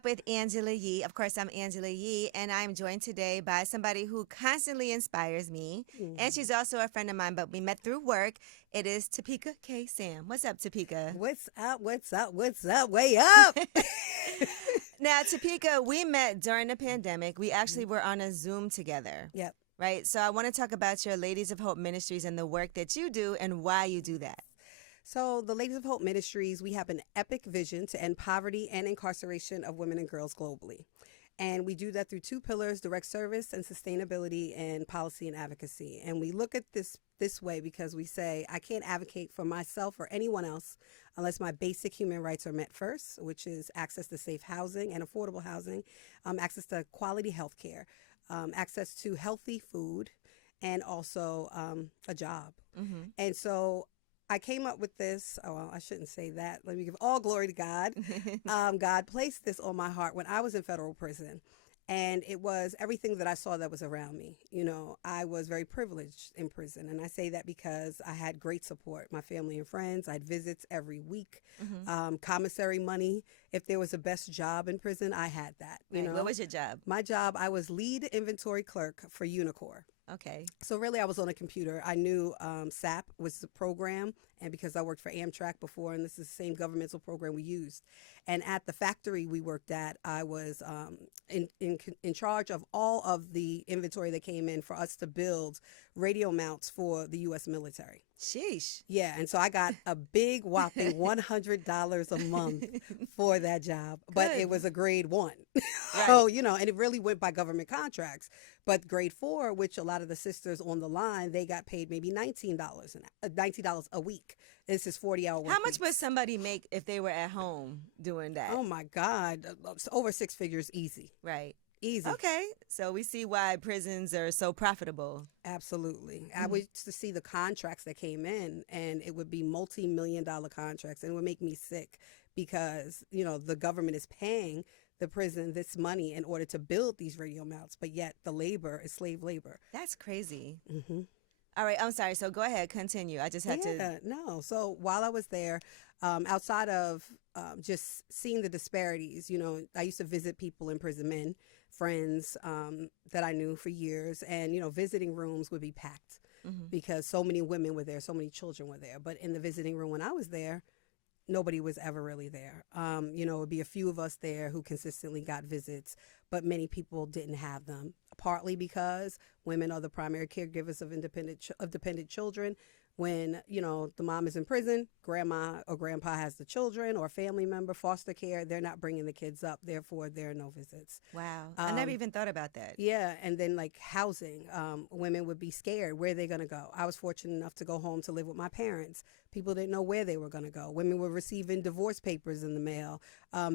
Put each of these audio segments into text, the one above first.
Up with Angela Yee. Of course, I'm Angela Yee, and I'm joined today by somebody who constantly inspires me. And she's also a friend of mine, but we met through work. It is Topeka K. Sam. What's up, Topeka? What's up? What's up? What's up? Way up. Now, Topeka, we met during the pandemic. We actually were on a Zoom together. Yep. Right? So I want to talk about your Ladies of Hope Ministries and the work that you do and why you do that. So the Ladies of Hope Ministries, we have an epic vision to end poverty and incarceration of women and girls globally. And we do that through two pillars: direct service and sustainability, and policy and advocacy. And we look at this way because we say, I can't advocate for myself or anyone else unless my basic human rights are met first, which is access to safe housing and affordable housing, access to quality health care, access to healthy food, and also a job. Mm-hmm. And so I came up with this. Oh, well, I shouldn't say that. Let me give all glory to God. God placed this on my heart when I was in federal prison. And it was everything that I saw that was around me. You know, I was very privileged in prison. And I say that because I had great support, my family and friends. I had visits every week, commissary money. If there was a best job in prison, I had that. You know, what was your job? My job, I was lead inventory clerk for Unicor. Okay. So really, I was on a computer. I knew SAP was the program, and because I worked for Amtrak before, and this is the same governmental program we used. And at the factory we worked at, I was in charge of all of the inventory that came in for us to build radio mounts for the U.S. military. Sheesh. Yeah, and so I got a big whopping $100 a month for that job, but it was a grade 1. Right. So, you know, and it really went by government contracts. But grade 4, which a lot of the sisters on the line, they got paid maybe $19 a week. This is 40-hour work. How much would somebody make if they were at home doing that? Oh, my God. Over 6 figures, easy. Right. Easy. Okay. So we see why prisons are so profitable. Absolutely. I used to see the contracts that came in, and it would be multi-million-dollar contracts, and it would make me sick because, you know, the government is paying the prison this money in order to build these radio mounts, but yet the labor is slave labor. That's crazy. Mm-hmm. All right, I'm sorry. So go ahead, continue. I just had to. No. So while I was there, outside of just seeing the disparities, you know, I used to visit people in prison, men, friends that I knew for years, and, you know, visiting rooms would be packed because so many women were there, so many children were there. But in the visiting room when I was there, nobody was ever really there. You know, it would be a few of us there who consistently got visits, but many people didn't have them, partly because women are the primary caregivers of dependent children. When, you know, the mom is in prison, grandma or grandpa has the children, or a family member, foster care, they're not bringing the kids up. Therefore, there are no visits. Wow. I never even thought about that. Yeah. And then like housing, women would be scared. Where are they going to go? I was fortunate enough to go home to live with my parents. People didn't know where they were going to go. Women were receiving divorce papers in the mail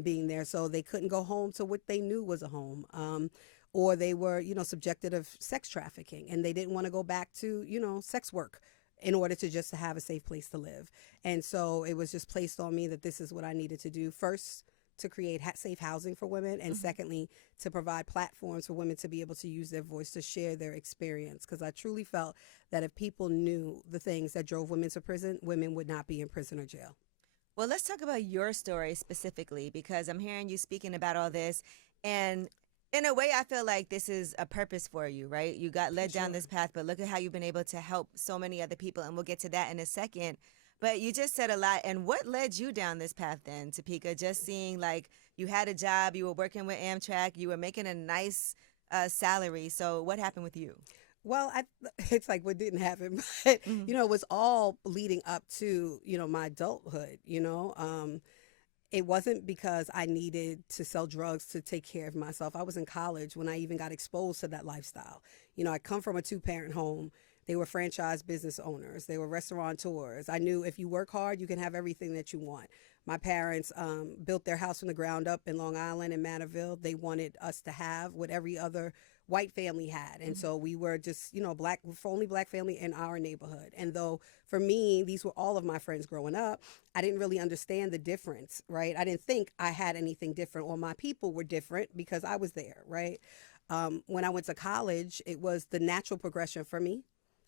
being there, so they couldn't go home to what they knew was a home. Or they were, you know, subjected of sex trafficking, and they didn't want to go back to, you know, sex work in order to just have a safe place to live. And so it was just placed on me that this is what I needed to do. First, to create safe housing for women, and secondly, to provide platforms for women to be able to use their voice to share their experience. Because I truly felt that if people knew the things that drove women to prison, women would not be in prison or jail. Well, let's talk about your story specifically, because I'm hearing you speaking about all this, and in a way, I feel like this is a purpose for you, right? You got led down this path, but look at how you've been able to help so many other people, and we'll get to that in a second. But you just said a lot. And what led you down this path then, Topeka? Just seeing like you had a job, you were working with Amtrak, you were making a nice salary. So what happened with you? Well, it's like what didn't happen, but, you know, it was all leading up to, you know, my adulthood, you know. It wasn't because I needed to sell drugs to take care of myself. I was in college when I even got exposed to that lifestyle. You know, I come from a 2-parent home. They were franchise business owners. They were restaurateurs. I knew if you work hard, you can have everything that you want. My parents built their house from the ground up in Long Island and Manorville. They wanted us to have what every other white family had. And so we were just, you know, only black family in our neighborhood. And though for me, these were all of my friends growing up, I didn't really understand the difference, right? I didn't think I had anything different, or my people were different because I was there, right? When I went to college, it was the natural progression for me.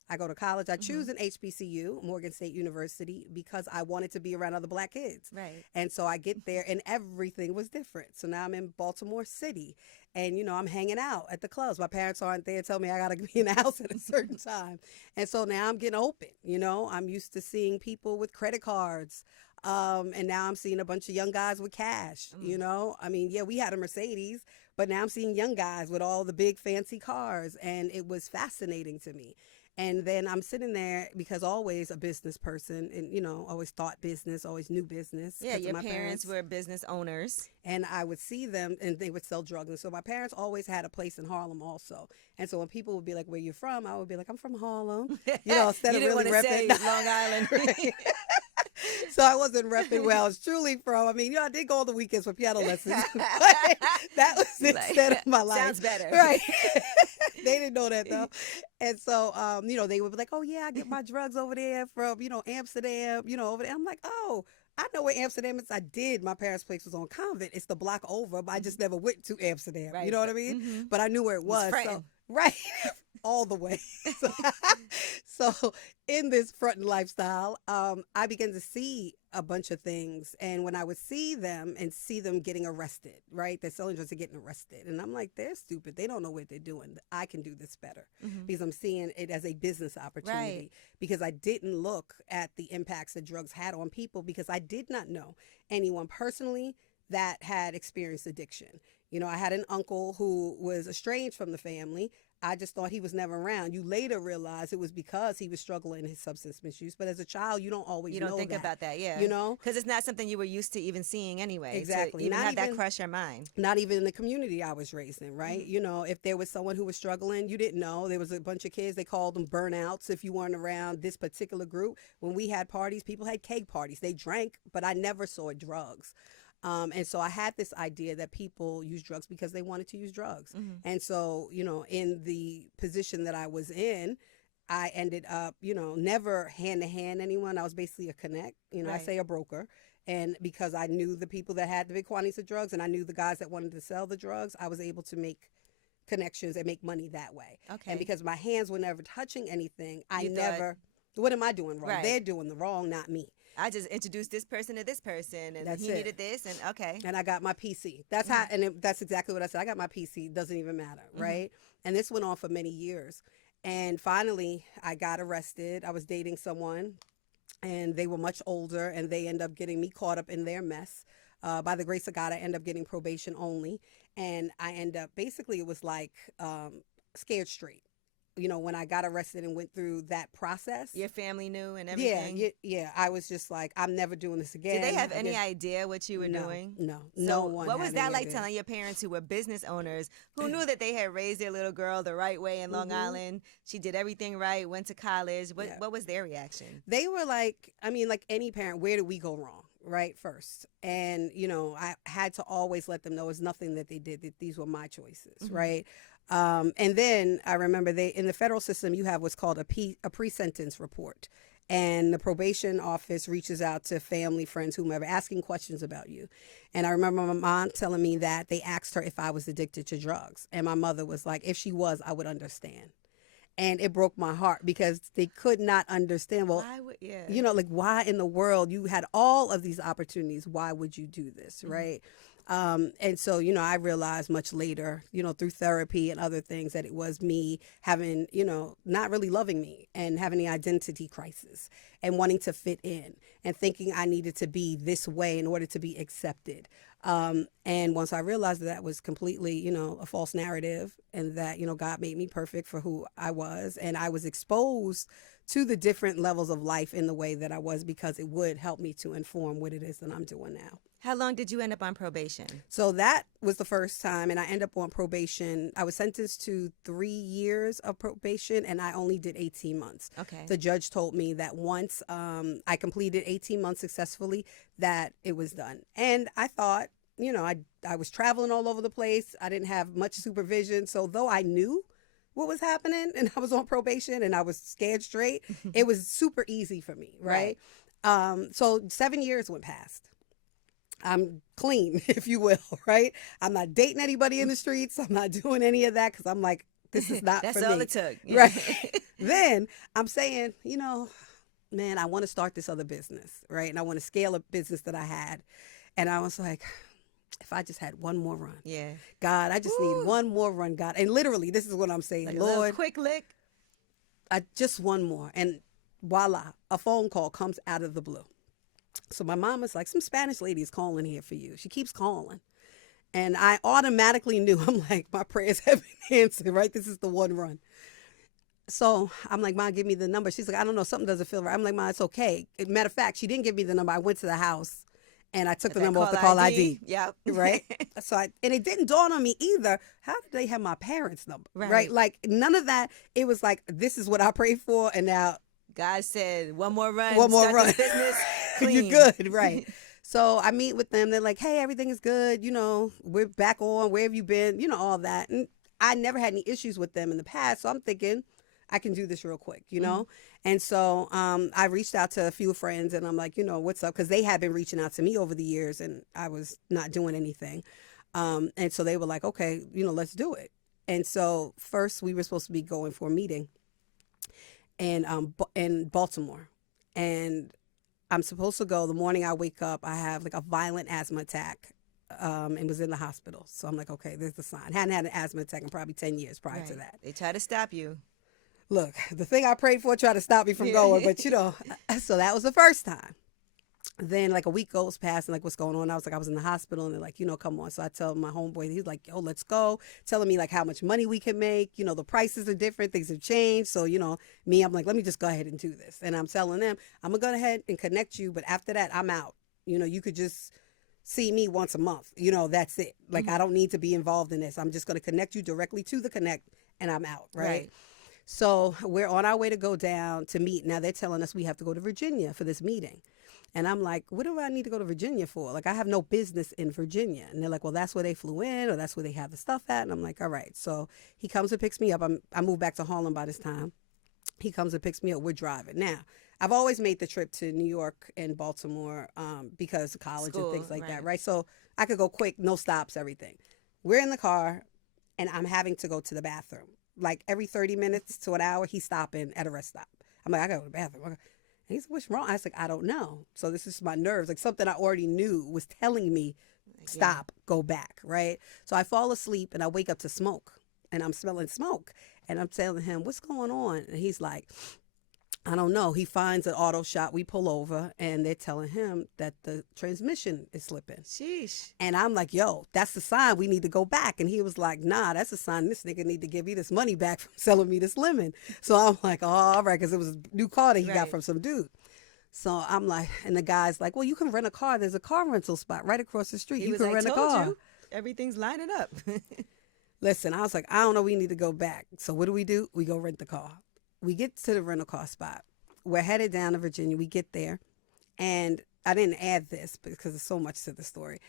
I go to college. I choose an HBCU, Morgan State University, because I wanted to be around other black kids. Right. And so I get there and everything was different. So now I'm in Baltimore City and, I'm hanging out at the clubs. My parents aren't there, tell me I got to be in the house at a certain time. And so now I'm getting open, I'm used to seeing people with credit cards. And now I'm seeing a bunch of young guys with cash, I mean, yeah, we had a Mercedes, but now I'm seeing young guys with all the big fancy cars. And it was fascinating to me. And then I'm sitting there because always a business person and, always thought business, always knew business. Yeah, your parents were business owners. And I would see them and they would sell drugs. And so my parents always had a place in Harlem also. And so when people would be like, where you from? I would be like, I'm from Harlem. Instead you of didn't really want to say repping. Long Island. So I wasn't repping where I was truly from. I mean, I did go on the weekends for piano lessons. But that was instead of my life. Sounds better. Right. They didn't know that though. And so, they would be like, oh yeah, I get my drugs over there from, Amsterdam, over there. I'm like, oh, I know where Amsterdam is. I did. My parents' place was on Convent. It's the block over, but I just never went to Amsterdam. Right. You know what I mean? But I knew where it was. So, right. All the way. So in this frontin' lifestyle, I began to see a bunch of things. And when I would see them getting arrested, right? They're selling drugs and getting arrested. And I'm like, they're stupid. They don't know what they're doing. I can do this better because I'm seeing it as a business opportunity. Right. Because I didn't look at the impacts that drugs had on people because I did not know anyone personally that had experienced addiction. I had an uncle who was estranged from the family. I just thought he was never around. You later realize it was because he was struggling in his substance misuse. But as a child, you don't always know that. You don't think about that, yeah. Because it's not something you were used to even seeing anyway. Exactly. So you didn't have that crush your mind. Not even in the community I was raised in, right? If there was someone who was struggling, you didn't know. There was a bunch of kids, they called them burnouts if you weren't around this particular group. When we had parties, people had cake parties. They drank, but I never saw drugs. And so I had this idea that people use drugs because they wanted to use drugs. And so, in the position that I was in, I ended up, never hand to hand anyone. I was basically a connect, Right. I say a broker. And because I knew the people that had the big quantities of drugs and I knew the guys that wanted to sell the drugs, I was able to make connections and make money that way. Okay. And because my hands were never touching anything, what am I doing wrong? Right. They're doing the wrong, not me. I just introduced this person to this person, and That's he it. needed this, and okay. And I got my PC. That's how, that's exactly what I said. I got my PC. Doesn't even matter, right? And this went on for many years. And finally, I got arrested. I was dating someone, and they were much older, and they ended up getting me caught up in their mess. By the grace of God, I ended up getting probation only. And I ended up, basically, it was like scared straight. When I got arrested and went through that process. Your family knew and everything? Yeah. I was just like, I'm never doing this again. Did they have any idea what you were doing? No, So no one. what was had that any like idea. telling your parents who were business owners who knew that they had raised their little girl the right way in Long Island? She did everything right, went to college. What was their reaction? They were like, like any parent, where did we go wrong? Right, first. And, I had to always let them know it's nothing that they did, that these were my choices, right? And then I remember in the federal system, you have what's called a pre-sentence report. And the probation office reaches out to family, friends, whomever, asking questions about you. And I remember my mom telling me that they asked her if I was addicted to drugs. And my mother was like, if she was, I would understand. And it broke my heart because they could not understand. Well, why in the world you had all of these opportunities? Why would you do this, right? And so, I realized much later, through therapy and other things that it was me having, not really loving me and having the identity crisis and wanting to fit in and thinking I needed to be this way in order to be accepted. And once I realized that was completely, a false narrative and that, God made me perfect for who I was and I was exposed to the different levels of life in the way that I was because it would help me to inform what it is that I'm doing now. How long did you end up on probation? So that was the first time, and I ended up on probation. I was sentenced to 3 years of probation, and I only did 18 months. Okay. The judge told me that once I completed 18 months successfully, that it was done. And I thought, I was traveling all over the place. I didn't have much supervision. So though I knew what was happening and I was on probation and I was scared straight, it was super easy for me, right? So 7 years went past. I'm clean, if you will, right? I'm not dating anybody in the streets. I'm not doing any of that because I'm like, this is not That's for all me. it took. Right. Then I'm saying, man, I want to start this other business, right? And I want to scale a business that I had. And I was like, if I just had one more run. Yeah. God, I just need one more run, God. And literally, this is what I'm saying. Like a little Lord, quick lick. I just one more. And voila, a phone call comes out of the blue. So my mom is like, some Spanish lady is calling here for you. She keeps calling. And I automatically knew, I'm like, my prayers have been answered, right? This is the one run. So I'm like, Mom, give me the number. She's like, I don't know, something doesn't feel right. I'm like, Mom, it's okay. Matter of fact, she didn't give me the number. I went to the house and I took the number off the call ID. Yep. Right? And it didn't dawn on me either. How did they have my parents' number? Right. Like none of that. It was like, this is what I prayed for. And now God said, one more run. One more start run. This business clean. You're good. Right. So I meet with them. They're like, hey, everything is good. We're back on. Where have you been? All that. And I never had any issues with them in the past. So I'm thinking, I can do this real quick, And so I reached out to a few friends and I'm like, what's up? Because they had been reaching out to me over the years and I was not doing anything. And so they were like, okay, let's do it. And so first we were supposed to be going for a meeting in Baltimore. And I'm supposed to go. The morning I wake up, I have like a violent asthma attack and was in the hospital. So I'm like, okay, there's the sign. Hadn't had an asthma attack in probably 10 years prior to that. They try to stop you. Look, the thing I prayed for tried to stop me from going, but so that was the first time. Then like a week goes past and like, what's going on? I was like, I was in the hospital and they're like, come on. So I tell my homeboy, he's like, yo, let's go. Telling me like how much money we can make. The prices are different. Things have changed. So, me, I'm like, let me just go ahead and do this. And I'm telling them, I'm going to go ahead and connect you. But after that, I'm out. You could just see me once a month. That's it. Like, I don't need to be involved in this. I'm just going to connect you directly to the Connect and I'm out. Right. So we're on our way to go down to meet. Now they're telling us we have to go to Virginia for this meeting. And I'm like, what do I need to go to Virginia for? Like, I have no business in Virginia. And they're like, well, that's where they flew in or that's where they have the stuff at. And I'm like, all right. So he comes and picks me up. I moved back to Harlem by this time. He comes and picks me up. We're driving. Now, I've always made the trip to New York and Baltimore because of college and things like that, right? So I could go quick, no stops, everything. We're in the car and I'm having to go to the bathroom. Like every 30 minutes to an hour, he's stopping at a rest stop. I'm like, I gotta go to the bathroom. And he's like, what's wrong? I was like, I don't know. So this is my nerves. Like something I already knew was telling me, stop, go back, right? So I fall asleep and I wake up to smoke and I'm smelling smoke. And I'm telling him, what's going on? And he's like, I don't know. He finds an auto shop. We pull over and they're telling him that the transmission is slipping. Sheesh. And I'm like, yo, that's the sign we need to go back. And he was like, nah, that's a sign this nigga need to give me this money back from selling me this lemon. So I'm like, oh, all right, because it was a new car that he got from some dude. So I'm like, and the guy's like, well, you can rent a car. There's a car rental spot right across the street. You can rent a car. Everything's lining up. Listen, I was like, I don't know. We need to go back. So what do? We go rent the car. We get to the rental car spot. We're headed down to Virginia. We get there. And I didn't add this because there's so much to the story.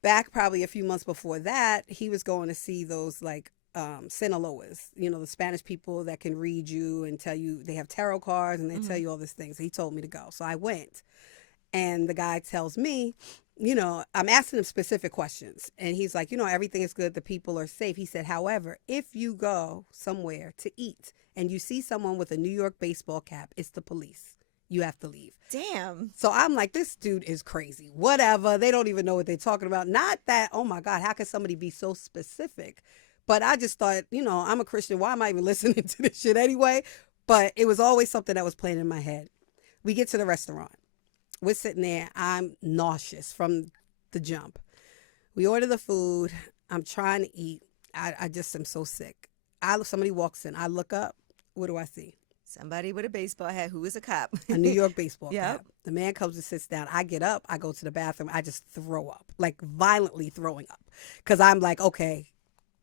Back probably a few months before that, he was going to see those like Sinaloas, the Spanish people that can read you and tell you they have tarot cards and they tell you all these things. He told me to go. So I went. And the guy tells me, I'm asking him specific questions. And he's like, everything is good. The people are safe. He said, however, if you go somewhere to eat and you see someone with a New York baseball cap, it's the police. You have to leave. Damn. So I'm like, this dude is crazy. Whatever. They don't even know what they're talking about. Not that, oh my God, how can somebody be so specific? But I just thought, I'm a Christian. Why am I even listening to this shit anyway? But it was always something that was playing in my head. We get to the restaurant. We're sitting there. I'm nauseous from the jump. We order the food. I'm trying to eat. I just am so sick. Somebody walks in. I look up. What do I see? Somebody with a baseball hat who is a cop. A New York baseball cap. The man comes and sits down. I get up. I go to the bathroom. I just throw up, like violently throwing up. Because I'm like, okay,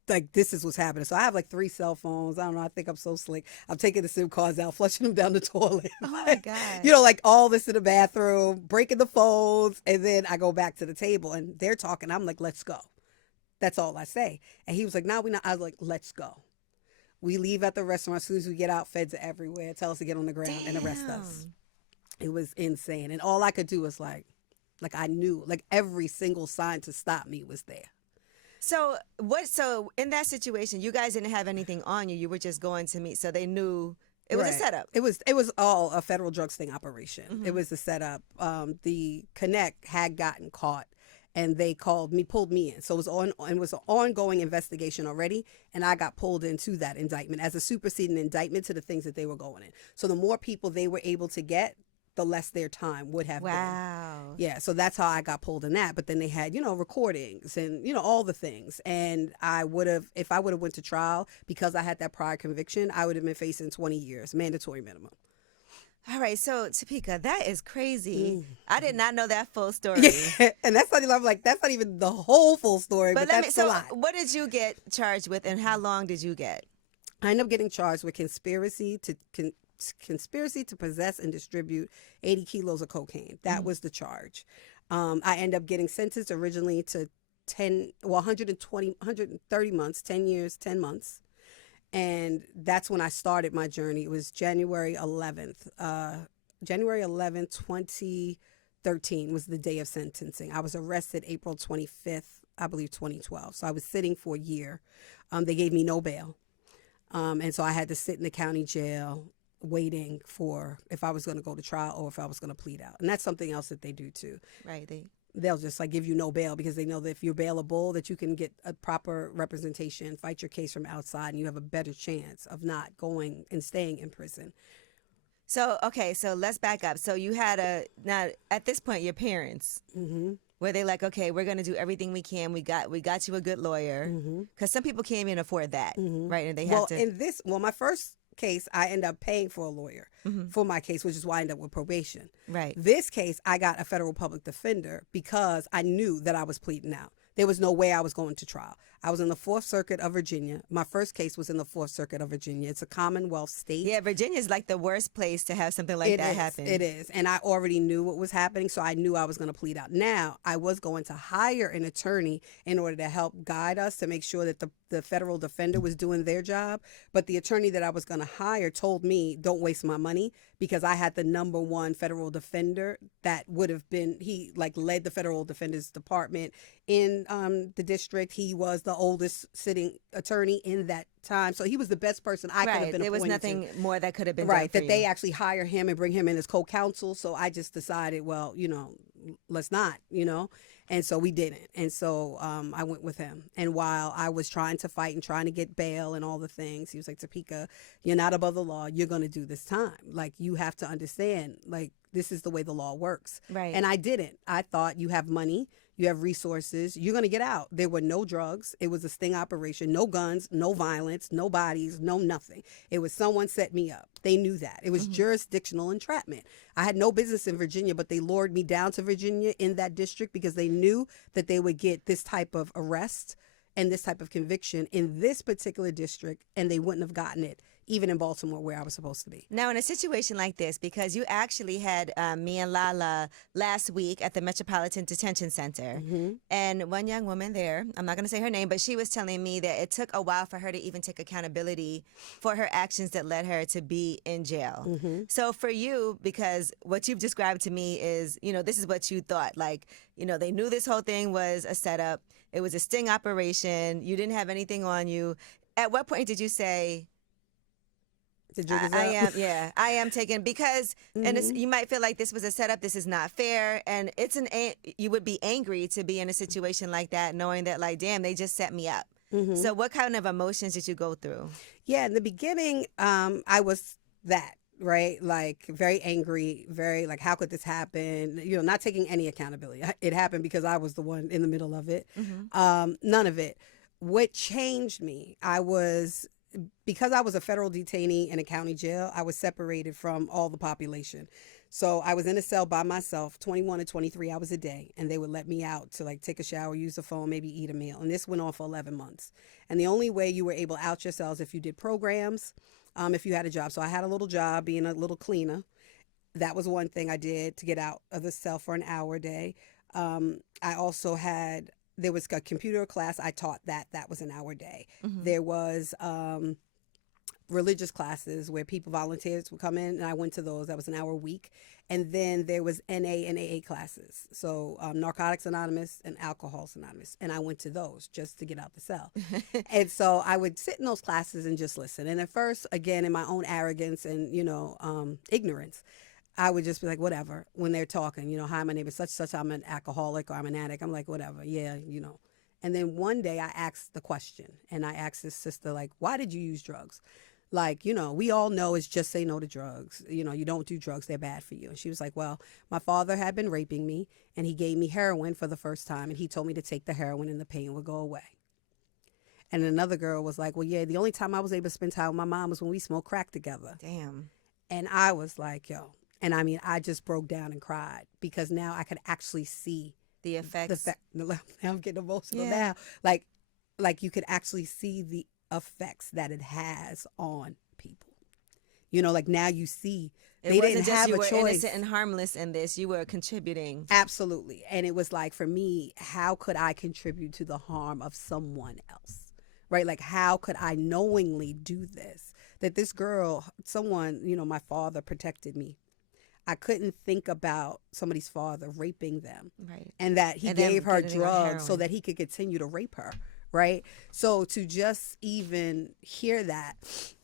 like this is what's happening. So I have like 3 cell phones. I don't know. I think I'm so slick. I'm taking the SIM cards out, flushing them down the toilet. Oh my God. Like all this in the bathroom, breaking the phones. And then I go back to the table and they're talking. I'm like, let's go. That's all I say. And he was like, no, we're not. I was like, let's go. We leave at the restaurant. As soon as we get out, feds are everywhere. Tell us to get on the ground and arrest us. It was insane. And all I could do was like I knew, like every single sign to stop me was there. So in that situation, you guys didn't have anything on you. You were just going to meet. So they knew It was a setup. It was all a federal drug sting operation. It was a setup. The Connect had gotten caught, and they pulled me in. So it was an ongoing investigation already, and I got pulled into that indictment as a superseding indictment to the things that they were going in. So the more people they were able to get, the less their time would have been. Wow. Yeah, so that's how I got pulled in that. But then they had, recordings and, all the things. And if I would have went to trial because I had that prior conviction, I would have been facing 20 years, mandatory minimum. All right, so Topeka, that is crazy. I did not know that full story. Yeah, and that's not even the whole full story, but that's a lot. What did you get charged with, and how long did you get? I ended up getting charged with conspiracy to possess and distribute 80 kilos of cocaine. That was the charge. I ended up getting sentenced originally to 130 months, 10 years, 10 months. And that's when I started my journey. It was January 11th. January 11th, 2013 was the day of sentencing. I was arrested April 25th, I believe 2012. So I was sitting for a year. They gave me no bail. And so I had to sit in the county jail waiting for if I was going to go to trial or if I was going to plead out. And that's something else that they do too. Right. They'll just give you no bail because they know that if you're bailable, that you can get a proper representation, fight your case from outside, and you have a better chance of not going and staying in prison. So, okay, so let's back up. So you had now at this point, your parents, were they like, okay, we're going to do everything we can. We got you a good lawyer. Because some people can't even afford that, right? And they have to. My first case, I ended up paying for a lawyer for my case, which is why I ended up with probation. Right. This case, I got a federal public defender because I knew that I was pleading out. There was no way I was going to trial. I was in the 4th Circuit of Virginia. My first case was in the 4th Circuit of Virginia. It's a Commonwealth state. Yeah, Virginia is like the worst place to have something like that happen. It is. And I already knew what was happening, so I knew I was going to plead out. Now, I was going to hire an attorney in order to help guide us to make sure that the federal defender was doing their job. But the attorney that I was going to hire told me, don't waste my money, because I had the #1 federal defender that would have been, he led the federal defender's department in the district. He was the oldest sitting attorney in that time. So he was the best person I could have been appointed to. There was nothing more that could have been done for that you. They actually hire him and bring him in as co-counsel. So I just decided, well, let's not, And so we didn't. And so I went with him. And while I was trying to fight and trying to get bail and all the things, he was like, Topeka, you're not above the law. You're going to do this time. You have to understand, this is the way the law works. Right. And I didn't. I thought, you have money, you have resources, you're going to get out. There were no drugs. It was a sting operation. No guns, no violence, no bodies, no nothing. It was someone set me up. They knew that. It was jurisdictional entrapment. I had no business in Virginia, but they lured me down to Virginia in that district because they knew that they would get this type of arrest and this type of conviction in this particular district, and they wouldn't have gotten it even in Baltimore, where I was supposed to be. Now, in a situation like this, because you actually had me and Lala last week at the Metropolitan Detention Center, and one young woman there, I'm not going to say her name, but she was telling me that it took a while for her to even take accountability for her actions that led her to be in jail. So for you, because what you've described to me is, this is what you thought. They knew this whole thing was a setup. It was a sting operation. You didn't have anything on you. At what point did you say, I am taken, because and you might feel like this was a setup, this is not fair, and you would be angry to be in a situation like that, knowing that damn, they just set me up. So what kind of emotions did you go through? Yeah, in the beginning, I was that, right? Very angry, very how could this happen? Not taking any accountability. It happened because I was the one in the middle of it. None of it. What changed me, because I was a federal detainee in a county jail, I was separated from all the population. So I was in a cell by myself, 21 to 23 hours a day, and they would let me out to take a shower, use the phone, maybe eat a meal. And this went on for 11 months. And the only way you were able out your cells if you did programs, if you had a job. So I had a little job being a little cleaner. That was one thing I did to get out of the cell for an hour a day. I also there was a computer class I taught that was an hour a day. There was religious classes where people, volunteers would come in, and I went to those. That was an hour a week. And then there was NA and AA classes. So Narcotics Anonymous and Alcoholics Anonymous. And I went to those just to get out the cell. And so I would sit in those classes and just listen. And at first, again, in my own arrogance and, ignorance, I would just be like, whatever, when they're talking, hi, my name is such, I'm an alcoholic or I'm an addict. I'm like, whatever, yeah. And then one day I asked the question, and I asked this sister, like, why did you use drugs? Like, we all know it's just say no to drugs. You don't do drugs. They're bad for you. And she was like, well, my father had been raping me, and he gave me heroin for the first time, and he told me to take the heroin and the pain would go away. And another girl was like, well, yeah, the only time I was able to spend time with my mom was when we smoked crack together. Damn. And I was like, yo. And I mean, I just broke down and cried because now I could actually see the effects. Now I'm getting emotional now. Like you could actually see the effects that it has on people. Like now you see they didn't have a choice. You were innocent and harmless in this. You were contributing. Absolutely. And it was like, for me, how could I contribute to the harm of someone else? Right? Like, how could I knowingly do this? That this girl, someone, my father protected me. I couldn't think about somebody's father raping them. Right. And that he gave her drugs so that he could continue to rape her. Right. So to just even hear that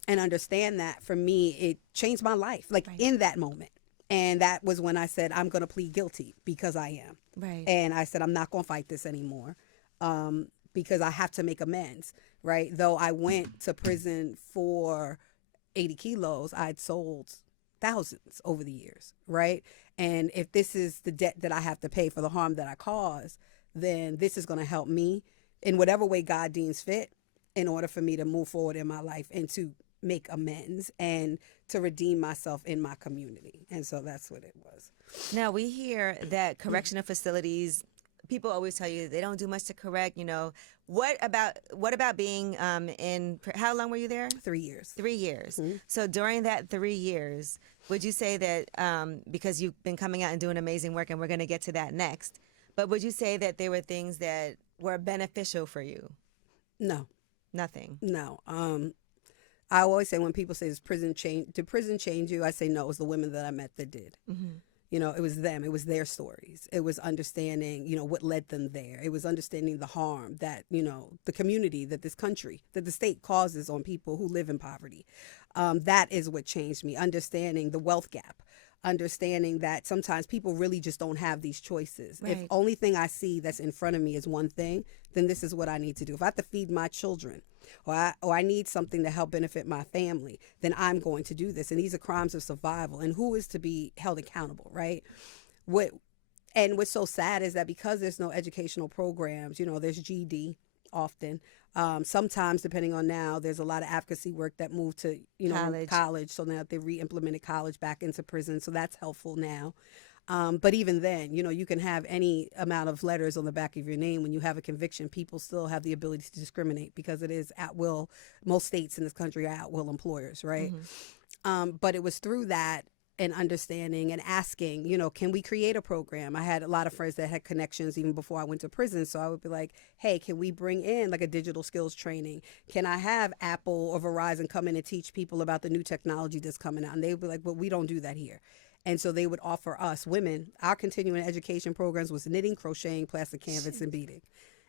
and understand that, for me, it changed my life, like in that moment. And that was when I said, I'm going to plead guilty because I am. Right. And I said, I'm not going to fight this anymore because I have to make amends. Right. Though I went to prison for 80 kilos, I'd sold thousands over the years. Right. And if this is the debt that I have to pay for the harm that I caused, then this is going to help me in whatever way God deems fit in order for me to move forward in my life and to make amends and to redeem myself in my community. And so that's what it was. Now, we hear that correctional facilities, people always tell you they don't do much to correct, What about being in, how long were you there? 3 years. 3 years. Mm-hmm. So during that 3 years, would you say that, because you've been coming out and doing amazing work, and we're going to get to that next, but would you say that there were things that were beneficial for you? No. Nothing? No. I always say, when people say, did prison change you? I say, no, it was the women that I met that did. Mm-hmm. It was them. It was their stories. It was understanding, what led them there. It was understanding the harm that, the community, that this country, that the state causes on people who live in poverty. That is what changed me. Understanding the wealth gap. Understanding that sometimes people really just don't have these choices. Right. If only thing I see that's in front of me is one thing, then this is what I need to do. If I have to feed my children, or I need something to help benefit my family, then I'm going to do this. And these are crimes of survival. And who is to be held accountable, right? What's so sad is that because there's no educational programs, there's GED often. Sometimes, depending on now, there's a lot of advocacy work that moved to, college. So now they re-implemented college back into prison. So that's helpful now. But even then, you can have any amount of letters on the back of your name. When you have a conviction, people still have the ability to discriminate because it is at will. Most states in this country are at will employers, right? Mm-hmm. But it was through that and understanding and asking, can we create a program? I had a lot of friends that had connections even before I went to prison. So I would be like, hey, can we bring in like a digital skills training? Can I have Apple or Verizon come in and teach people about the new technology that's coming out? And they would be like, well, we don't do that here. And so they would offer us women, our continuing education programs was knitting, crocheting, plastic canvas, and beading.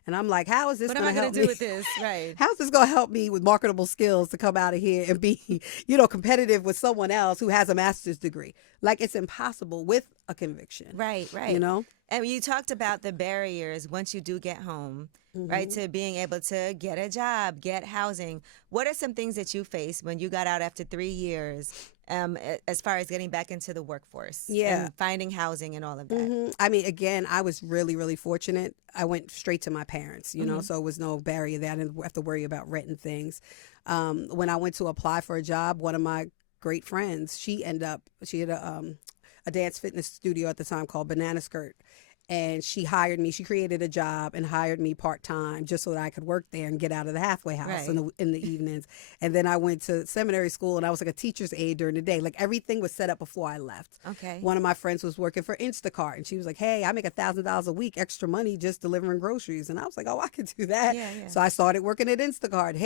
And I'm like, how is this going to help me? What am I going to do with this? Right. How's this going to help me with marketable skills to come out of here and be, competitive with someone else who has a master's degree? Like, it's impossible with a conviction. Right. And you talked about the barriers once you do get home, mm-hmm. right, to being able to get a job, get housing. What are some things that you faced when you got out after 3 years, as far as getting back into the workforce and finding housing and all of that? Mm-hmm. I mean, again, I was really, really fortunate. I went straight to my parents, mm-hmm. So it was no barrier there. I didn't have to worry about rent and things. When I went to apply for a job, one of my great friends, she had a dance fitness studio at the time called Banana Skirt. and she hired me. She created a job and hired me part-time just so that I could work there and get out of the halfway house Right. in the evenings. And then I went to seminary school, and I was like a teacher's aide during the day. Like, everything was set up before I left. Okay. One of my friends was working for Instacart, and she was like, hey, I make $1,000 a week extra money just delivering groceries. And I was like, oh, I could do that. Yeah, yeah. So I started working at Instacart.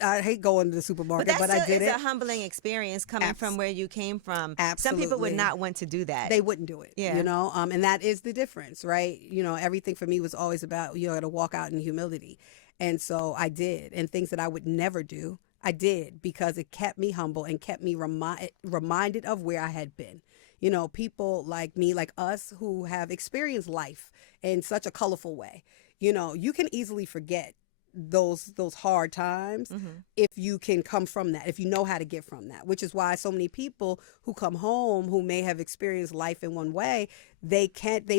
I hate going to the supermarket, but I did it. It's a humbling experience coming from where you came from. Some people would Absolutely. not want to do that. They wouldn't do it. Yeah. You know, and that is the difference, right? You know, everything for me was always about, you know, to walk out in humility. And so I did. And things that I would never do, I did, because it kept me humble and kept me reminded of where I had been. You know, people like me, like us, who have experienced life in such a colorful way. You know, you can easily forget those hard times if you can come from that, if you know how to get from that, which is why so many people who come home who may have experienced life in one way, they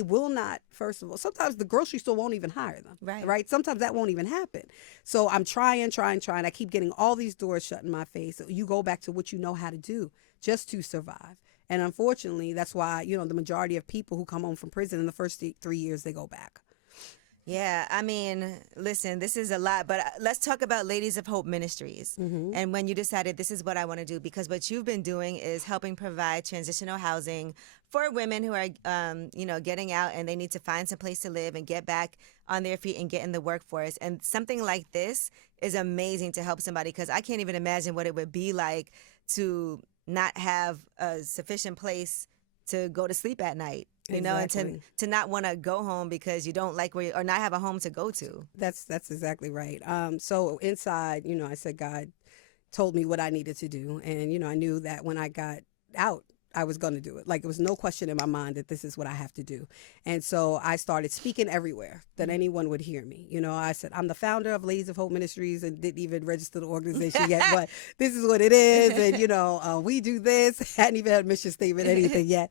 will not, first of all, sometimes the grocery store won't even hire them. Right. Sometimes that won't even happen. So I'm trying. I keep getting all these doors shut in my face. You go back to what you know how to do just to survive. And unfortunately, that's why, you know, the majority of people who come home from prison in the first 3 years, they go back. Yeah, I mean, listen, this is a lot, but let's talk about Ladies of Hope Ministries and when you decided this is what I want to do, because what you've been doing is helping provide transitional housing for women who are, you know, getting out and they need to find some place to live and get back on their feet and get in the workforce. And something like this is amazing to help somebody, because I can't even imagine what it would be like to not have a sufficient place to go to sleep at night. You know, and to not want to go home because you don't like where or not have a home to go to. That's exactly right. So inside, you know, I said God told me what I needed to do. And, you know, I knew that when I got out, I was going to do it. Like, it was no question in my mind that this is what I have to do. And so I started speaking everywhere that anyone would hear me. You know, I said, I'm the founder of Ladies of Hope Ministries, and didn't even register the organization yet, but this is what it is. And, you know, we do this. Hadn't even had a mission statement, anything yet.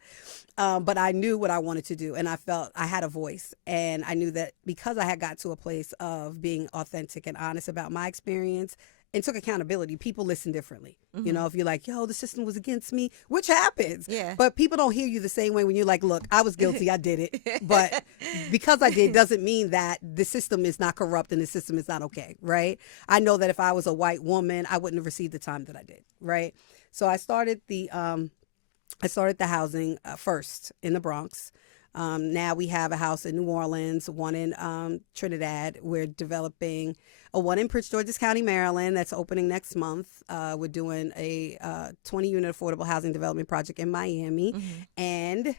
But I knew what I wanted to do, and I felt I had a voice. And I knew that because I had got to a place of being authentic and honest about my experience and took accountability, people listen differently. You know, if you're like, yo, the system was against me, which happens. Yeah. But people don't hear you the same way when you're like, look, I was guilty, I did it. But because I did doesn't mean that the system is not corrupt and the system is not okay, right? I know that if I was a white woman, I wouldn't have received the time that I did, right? So I started the housing first in the Bronx. Now we have a house in New Orleans, one in Trinidad. We're developing one in Prince George's County, Maryland, that's opening next month. We're doing a 20-unit affordable housing development project in Miami. And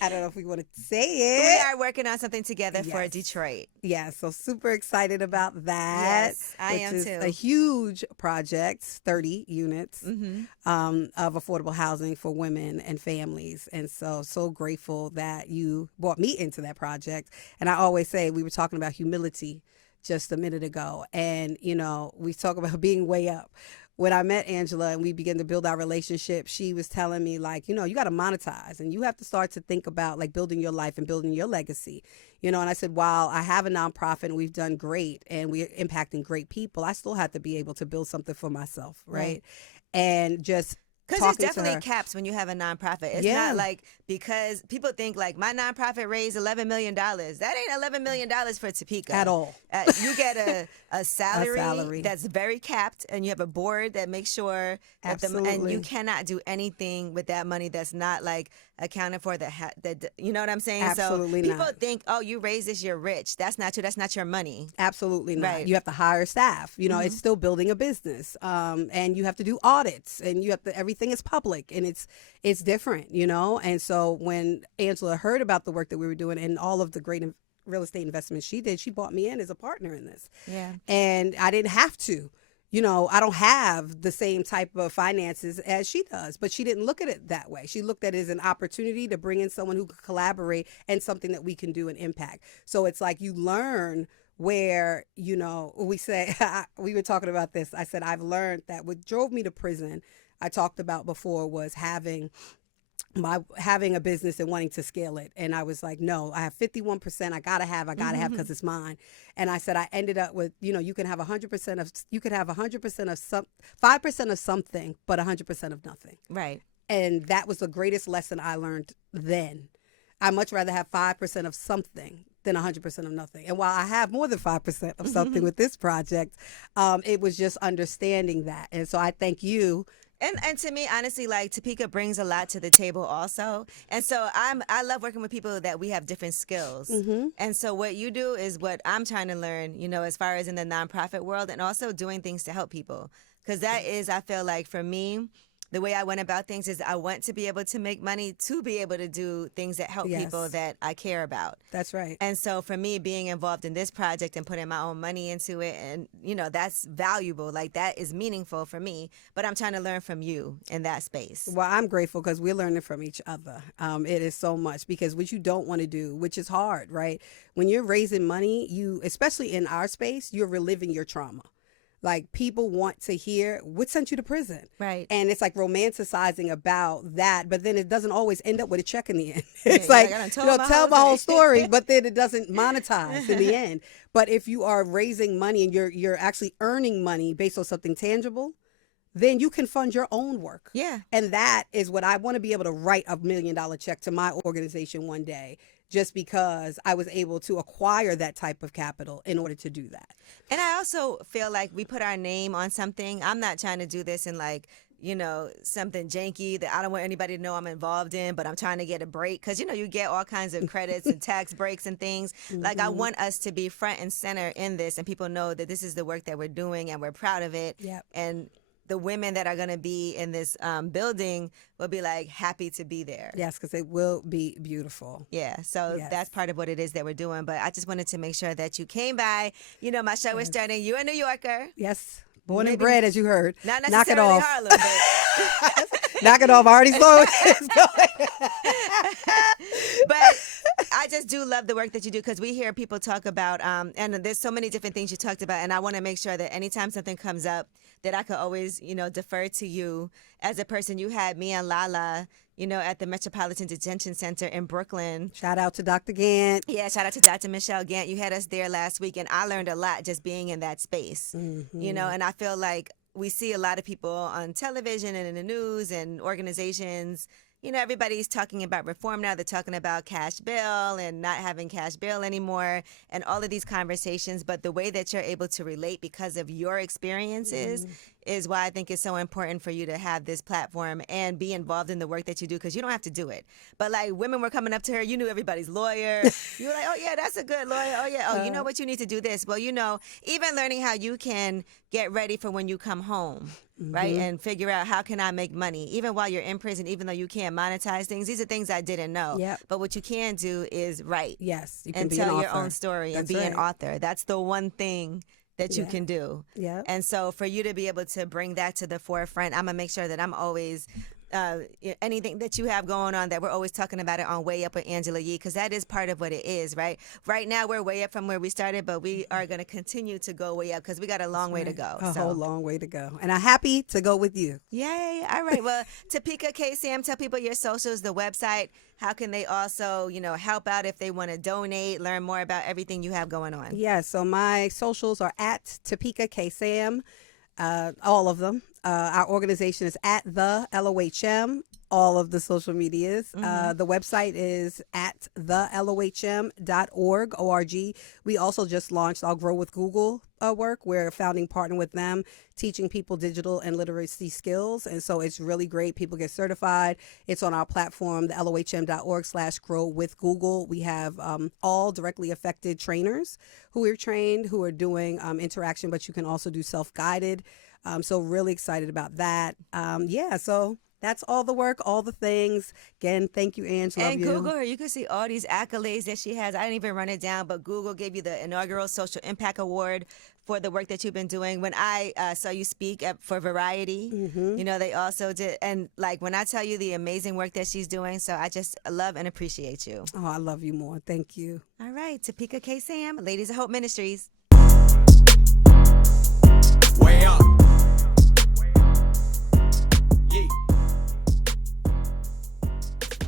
I don't know if we want to say it. We are working on something together for Detroit. Yeah, so super excited about that. Yes, I am is too. A huge project, 30 units of affordable housing for women and families. And so grateful that you brought me into that project. And I always say, we were talking about humility just a minute ago. And, you know, we talk about being way up. When I met Angela and we began to build our relationship, she was telling me, like, you know, you got to monetize and you have to start to think about like building your life and building your legacy. You know, and I said, while I have a nonprofit and we've done great and we're impacting great people, I still have to be able to build something for myself. Right. And just because there's definitely caps when you have a nonprofit. It's not like, because people think like my nonprofit raised $11 million. That ain't $11 million for Topeka. At all. You get a salary that's very capped, and you have a board that makes sure that and you cannot do anything with that money that's not like accounted for that you know what I'm saying? Absolutely so people not. think, oh, you raise this, you're rich. That's not true. That's not your money. Absolutely not. Right. You have to hire staff. You know, it's still building a business. And you have to do audits, and you have to, everything is public, and it's different, you know? And so when Angela heard about the work that we were doing and all of the great real estate investments she did, she brought me in as a partner in this. Yeah. And I didn't have to. You know, I don't have the same type of finances as she does, but she didn't look at it that way. She looked at it as an opportunity to bring in someone who could collaborate and something that we can do and impact. So it's like you learn where, you know, we say, we were talking about this. I said, I've learned that what drove me to prison, I talked about before, was having a business and wanting to scale it. And I was like, no, I have 51%. I gotta have because it's mine. And I said, I ended up with, you know, you could have 100% of some, 5% of something, but 100% of nothing. Right. And that was the greatest lesson I learned then. I much rather have 5% of something than 100% of nothing. And while I have more than 5% of something with this project, it was just understanding that. And so I thank you. And to me, honestly, like Topeka brings a lot to the table also. And so I love working with people that we have different skills. And so what you do is what I'm trying to learn, you know, as far as in the nonprofit world, and also doing things to help people. Because that is, I feel like for me, the way I went about things is I want to be able to make money to be able to do things that help people that I care about. That's right. And so for me, being involved in this project and putting my own money into it, and, you know, that's valuable. Like, that is meaningful for me. But I'm trying to learn from you in that space. Well, I'm grateful because we're learning from each other. It is so much, because what you don't want to do, which is hard, right? When you're raising money, you, especially in our space, you're reliving your trauma. Like, people want to hear what sent you to prison. Right. And it's like romanticizing about that, but then it doesn't always end up with a check in the end. It's like, tell my whole story, but then it doesn't monetize in the end. But if you are raising money and you're actually earning money based on something tangible, then you can fund your own work. Yeah. And that is what I want to be able to write $1 million check to my organization one day, just because I was able to acquire that type of capital in order to do that. And I also feel like we put our name on something. I'm not trying to do this in, like, you know, something janky that I don't want anybody to know I'm involved in, but I'm trying to get a break. Because, you know, you get all kinds of credits and tax breaks and things. Like, I want us to be front and center in this, and people know that this is the work that we're doing and we're proud of it. Yep. And the women that are going to be in this building will be, like, happy to be there. Yes, because it will be beautiful. Yeah, so that's part of what it is that we're doing. But I just wanted to make sure that you came by. You know, my show is starting. You're a New Yorker. Yes. Born and bred, as you heard. Not Knock it necessarily off. Harlem, but... Knock it off. I already saw it. But I just do love the work that you do, because we hear people talk about, and there's so many different things you talked about, and I want to make sure that anytime something comes up, that I could always, you know, defer to you as a person. You had me and Lala, you know, at the Metropolitan Detention Center in Brooklyn. Shout out to Dr. Gant. Yeah, shout out to Dr. Michelle Gant. You had us there last week, and I learned a lot just being in that space, you know, and I feel like we see a lot of people on television and in the news and organizations. You know, everybody's talking about reform now. They're talking about cash bail and not having cash bail anymore and all of these conversations. But the way that you're able to relate because of your experiences is why I think it's so important for you to have this platform and be involved in the work that you do, because you don't have to do it. But, like, women were coming up to her. You knew everybody's lawyer. You were like, oh, yeah, that's a good lawyer. Oh, yeah. Oh, you know what? You need to do this. Well, you know, even learning how you can get ready for when you come home. Right, and figure out how can I make money even while you're in prison, even though you can't monetize things. These are things I didn't know. Yep. But what you can do is write. Yes, you can and be tell an your author. own story and That's be right. an author. That's the one thing that you can do. Yeah. And so for you to be able to bring that to the forefront, I'm gonna make sure that I'm always. Anything that you have going on, that we're always talking about it on Way Up with Angela Yee, because that is part of what it is, right? Right now we're way up from where we started, but we are going to continue to go way up because we got a long way to go. A whole long way to go. And I'm happy to go with you. Yay. All right. Well, Topeka KCM, tell people your socials, the website. How can they also, you know, help out if they want to donate, learn more about everything you have going on? Yeah, so my socials are at Topeka KSAM, all of them. Our organization is at the LOHM, all of the social medias. The website is at thelohm.org, O-R-G. We also just launched our Grow with Google work. We're a founding partner with them, teaching people digital and literacy skills. And so it's really great. People get certified. It's on our platform, thelohm.org/grow with Google. We have all directly affected trainers who are trained, who are doing interaction, but you can also do self-guided. So really excited about that. So that's all the work, all the things. Again, thank you, Ange. Love and you. Google her. You can see all these accolades that she has. I didn't even run it down, but Google gave you the inaugural Social Impact Award for the work that you've been doing. When I saw you speak for Variety, you know, they also did. And, like, when I tell you the amazing work that she's doing, so I just love and appreciate you. Oh, I love you more. Thank you. All right. Topeka KSAM, Ladies of Hope Ministries.